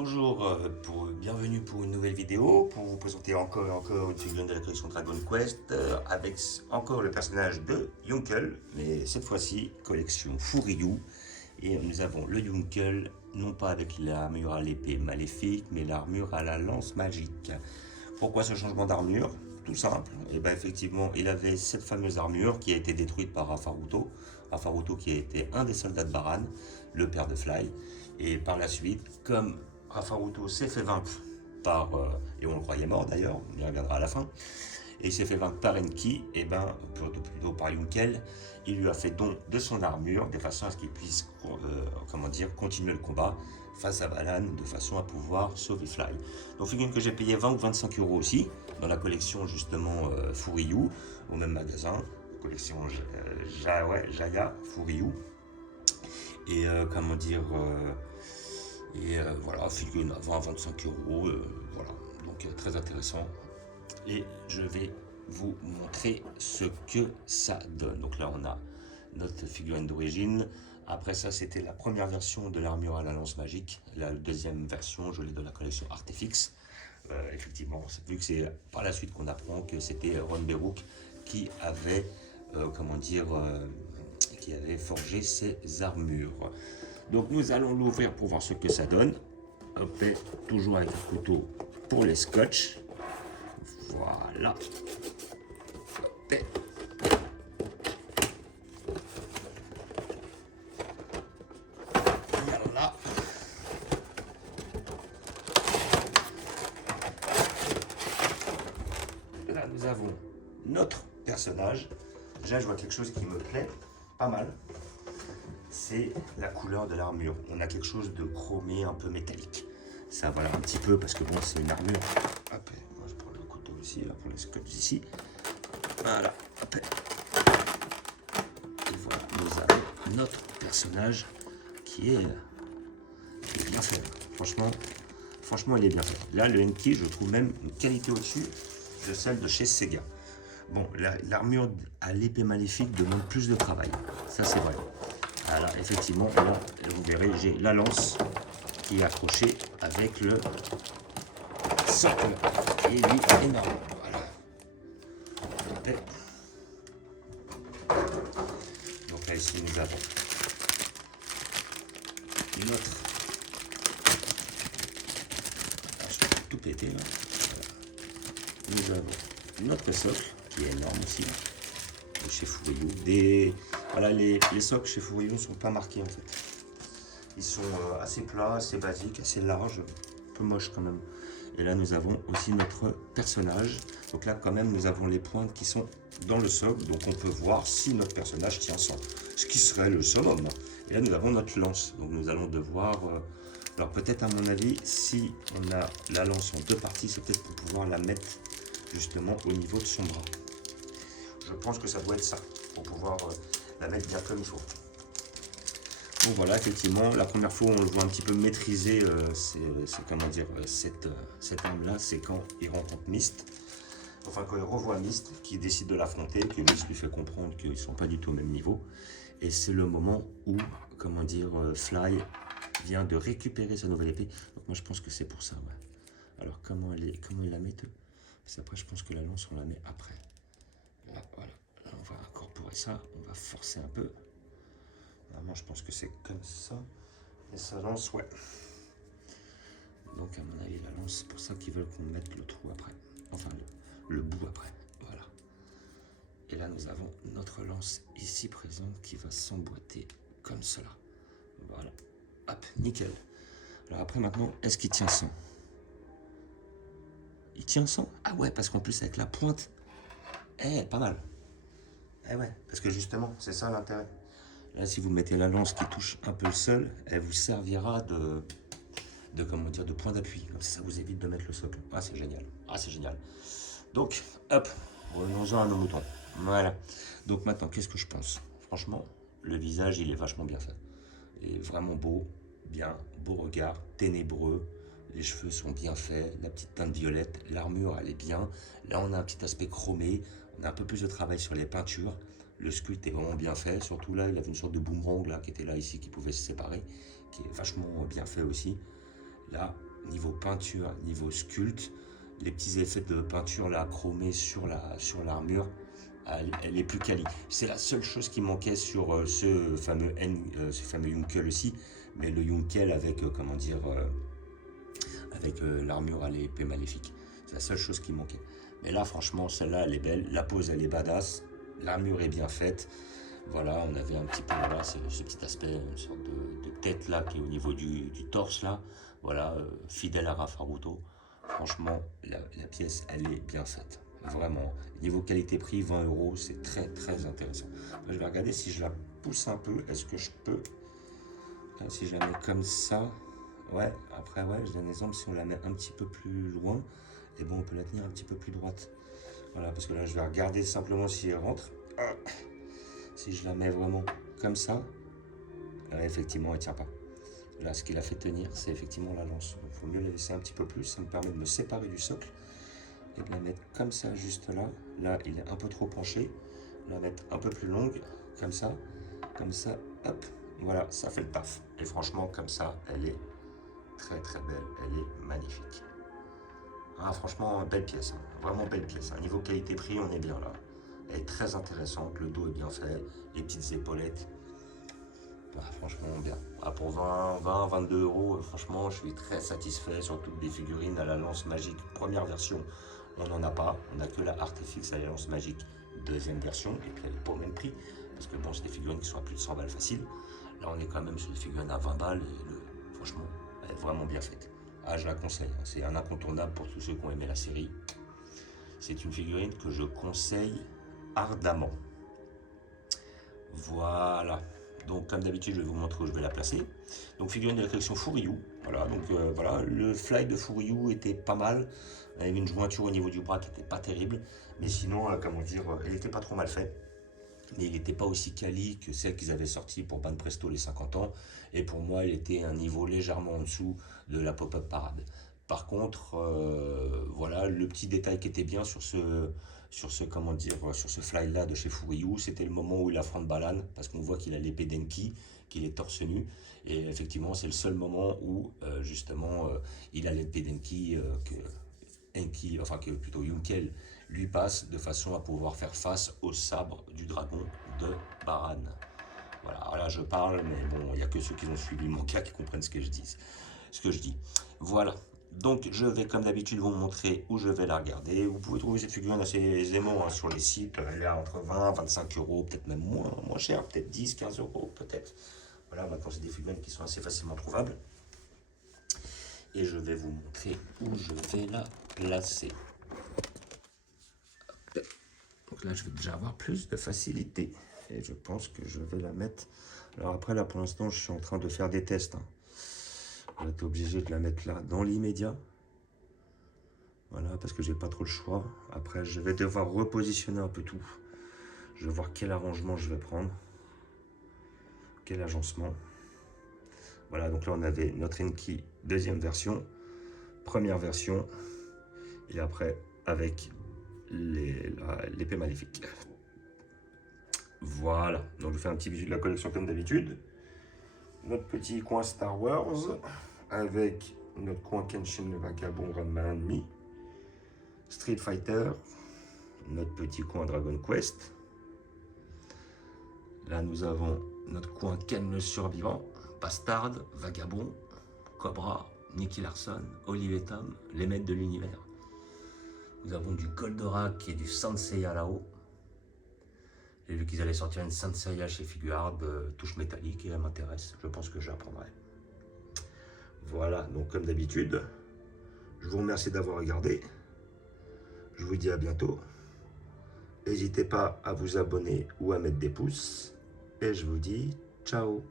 Bonjour, bienvenue pour une nouvelle vidéo pour vous présenter encore une figurine de la collection Dragon Quest avec encore le personnage de Yunkel, mais cette fois-ci collection Furyu. Et nous avons le Yunkel, non pas avec l'armure à l'épée maléfique, mais l'armure à la lance magique. Pourquoi ce changement d'armure? Tout simple, et bien effectivement il avait cette fameuse armure qui a été détruite par Rafaruto. Rafaruto qui a été un des soldats de Baran, le père de Fly. Et par la suite, comme Rafaruto s'est fait vaincre par, et on le croyait mort d'ailleurs, on y reviendra à la fin, et il s'est fait vaincre par Enki, et ben plutôt par Yunkel, il lui a fait don de son armure de façon à ce qu'il puisse continuer le combat face à Balan de façon à pouvoir sauver Fly. Donc figurine que j'ai payé 20 ou 25 euros aussi dans la collection justement Furyu au même magasin, collection Jaya Furyu. Et voilà, figurine à 20-25 euros, voilà, donc très intéressant. Et je vais vous montrer ce que ça donne. Donc là, on a notre figurine d'origine. Après ça, c'était la première version de l'armure à la lance magique. La deuxième version, je l'ai dans la collection Artefix. Effectivement, vu que c'est par la suite qu'on apprend que c'était Ron Berouk qui avait, qui avait forgé ces armures. Donc nous allons l'ouvrir pour voir ce que ça donne. Hop, toujours avec un couteau pour les scotch. Voilà. Hop. Voilà. Là nous avons notre personnage. Déjà je vois quelque chose qui me plaît pas mal. C'est la couleur de l'armure. On a quelque chose de chromé, un peu métallique. Ça voilà un petit peu parce que bon c'est une armure. Hop, moi je prends le couteau ici, là, pour les scotch ici. Voilà. Hop. Et voilà, nous avons notre personnage qui est bien fait. Franchement, il est bien fait. Là, le Enki, je trouve même une qualité au-dessus de celle de chez Sega. Bon, l'armure à l'épée maléfique demande plus de travail. Ça, c'est vrai. Voilà, effectivement, là, vous verrez, j'ai la lance qui est accrochée avec le socle qui est lui énorme. Voilà. Donc là, ici, nous avons notre. Ah, je vais tout péter là. Voilà. Nous avons notre socle qui est énorme aussi. Là. De chez Furyu. Voilà, les socles chez Furyu ne sont pas marqués en fait. Ils sont assez plats, assez basiques, assez larges, un peu moches quand même. Et là nous avons aussi notre personnage. Donc là quand même nous avons les pointes qui sont dans le socle. Donc on peut voir si notre personnage tient sans. Ce qui serait le summum. Et là nous avons notre lance. Donc nous allons devoir... alors peut-être à mon avis, si on a la lance en deux parties, c'est peut-être pour pouvoir la mettre justement au niveau de son bras. Je pense que ça doit être ça, pour pouvoir la mettre bien comme il faut. Donc voilà, effectivement, la première fois où on le voit un petit peu maîtriser cette arme-là, c'est quand il rencontre Mist. Enfin, quand il revoit Mist, qui décide de l'affronter, que Mist lui fait comprendre qu'ils ne sont pas du tout au même niveau. Et c'est le moment où, Fly vient de récupérer sa nouvelle épée. Donc moi, je pense que c'est pour ça, ouais. Alors, comment il la met? Parce qu'après, je pense que la lance, on la met après. Là, voilà. Là, on va incorporer ça. On va forcer un peu. Normalement, je pense que c'est comme ça. Et ça lance, ouais. Donc, à mon avis, la lance, c'est pour ça qu'ils veulent qu'on mette le trou après. Enfin, le bout après. Voilà. Et là, nous avons notre lance ici présente qui va s'emboîter comme cela. Voilà. Hop, nickel. Alors après, maintenant, est-ce qu'il tient sans? Il tient sans? Ah ouais, parce qu'en plus, avec la pointe, pas mal. Eh ouais, parce que justement, c'est ça l'intérêt. Là, si vous mettez la lance qui touche un peu le sol, elle vous servira de point d'appui. Comme ça vous évite de mettre le socle. Ah, c'est génial. Ah, c'est génial. Donc, hop, revenons-en à nos moutons. Voilà. Donc maintenant, qu'est-ce que je pense? Franchement, le visage, il est vachement bien fait. Il est vraiment beau, bien, beau regard, ténébreux. Les cheveux sont bien faits, la petite teinte violette, l'armure elle est bien. Là on a un petit aspect chromé, on a un peu plus de travail sur les peintures. Le sculpte est vraiment bien fait, surtout là il avait une sorte de boomerang là, qui était là ici, qui pouvait se séparer, qui est vachement bien fait aussi. Là niveau peinture, niveau sculpte, les petits effets de peinture là chromés sur l'armure, elle est plus quali. C'est la seule chose qui manquait sur ce fameux Yunkel aussi, mais le Yunkel avec comment dire avec l'armure à l'épée maléfique. C'est la seule chose qui manquait. Mais là, franchement, celle-là, elle est belle. La pose, elle est badass. L'armure est bien faite. Voilà, on avait un petit peu là, ce petit aspect, une sorte de tête là qui est au niveau du torse là. Voilà, fidèle à Raffaruto. Franchement, la pièce, elle est bien faite. Vraiment. Niveau qualité-prix, 20 €, c'est très très intéressant. Après, je vais regarder si je la pousse un peu. Est-ce que je peux, si je la mets comme ça, ouais, après, ouais, je donne un exemple, si on la met un petit peu plus loin, et bon, on peut la tenir un petit peu plus droite. Voilà, parce que là, je vais regarder simplement si elle rentre. Si je la mets vraiment comme ça, là, effectivement, elle tient pas. Là, ce qui l'a fait tenir, c'est effectivement la lance. Donc, il faut mieux la laisser un petit peu plus. Ça me permet de me séparer du socle et de la mettre comme ça, juste là. Là, il est un peu trop penché. La mettre un peu plus longue, comme ça, hop. Voilà, ça fait le taf. Et franchement, comme ça, elle est très très belle. Elle est magnifique. Ah, franchement, belle pièce. Hein. Vraiment belle pièce. Hein. Niveau qualité-prix, on est bien là. Elle est très intéressante. Le dos est bien fait. Les petites épaulettes. Ah, franchement, bien. Ah, pour 22 €, franchement, je suis très satisfait. Surtout des figurines à la lance magique. Première version, on n'en a pas. On n'a que la Artefix à la lance magique. Deuxième version. Et puis elle n'est pas au même prix. Parce que bon, c'est des figurines qui sont à plus de 100 balles facile. Là, on est quand même sur des figurines à 20 balles. Et franchement, elle est vraiment bien faite. Ah, je la conseille. Hein. C'est un incontournable pour tous ceux qui ont aimé la série. C'est une figurine que je conseille ardemment. Voilà. Donc, comme d'habitude, je vais vous montrer où je vais la placer. Donc, figurine de la collection Furyu. Voilà, donc voilà, le fly de Furyu était pas mal. Il y avait une jointure au niveau du bras qui n'était pas terrible. Mais sinon, comment dire, elle n'était pas trop mal faite. Mais il n'était pas aussi quali que celle qu'ils avaient sortie pour Banpresto les 50 ans. Et pour moi, il était un niveau légèrement en dessous de la Pop-Up Parade. Par contre, voilà, le petit détail qui était bien comment dire, sur ce fly là de chez Furyu, c'était le moment où il affronte Balan, parce qu'on voit qu'il a l'épée d'Enki, qu'il est torse nu, et effectivement c'est le seul moment où justement il a l'épée d'Enki que plutôt Yunkel lui passe de façon à pouvoir faire face au sabre du dragon de Baran. Voilà, là je parle, mais bon, il n'y a que ceux qui ont suivi mon cas qui comprennent ce que je dis. Voilà. Donc je vais comme d'habitude vous montrer où je vais la regarder. Vous pouvez trouver cette figurine assez aisément hein, sur les sites. Elle est entre 20 25 €, peut-être même moins cher, peut-être 10 15 € peut-être. Voilà, maintenant c'est des figurines qui sont assez facilement trouvables. Et je vais vous montrer où je vais la placer. Donc là je vais déjà avoir plus de facilité. Et je pense que je vais la mettre. Alors après là pour l'instant je suis en train de faire des tests. Hein. On va être obligé de la mettre là dans l'immédiat. Voilà, parce que j'ai pas trop le choix. Après, je vais devoir repositionner un peu tout. Je vais voir quel arrangement je vais prendre. Quel agencement. Voilà, donc là, on avait notre Enki deuxième version, première version, et après, avec l'épée maléfique. Voilà, donc je fais un petit bisou de la collection comme d'habitude. Notre petit coin Star Wars, avec notre coin Kenshin le Vagabond Ranma Mi. Street Fighter, notre petit coin Dragon Quest. Là, nous avons notre coin Ken le Survivant, Bastard, Vagabond, Cobra, Nicky Larson, Olive et Tom, les maîtres de l'univers. Nous avons du Goldorak et du Sanseiya là-haut. J'ai vu qu'ils allaient sortir une Sanseiya chez Figuart, touche métallique, et elle m'intéresse. Je pense que je la prendrai. Voilà, donc comme d'habitude, je vous remercie d'avoir regardé. Je vous dis à bientôt. N'hésitez pas à vous abonner ou à mettre des pouces. Et je vous dis ciao.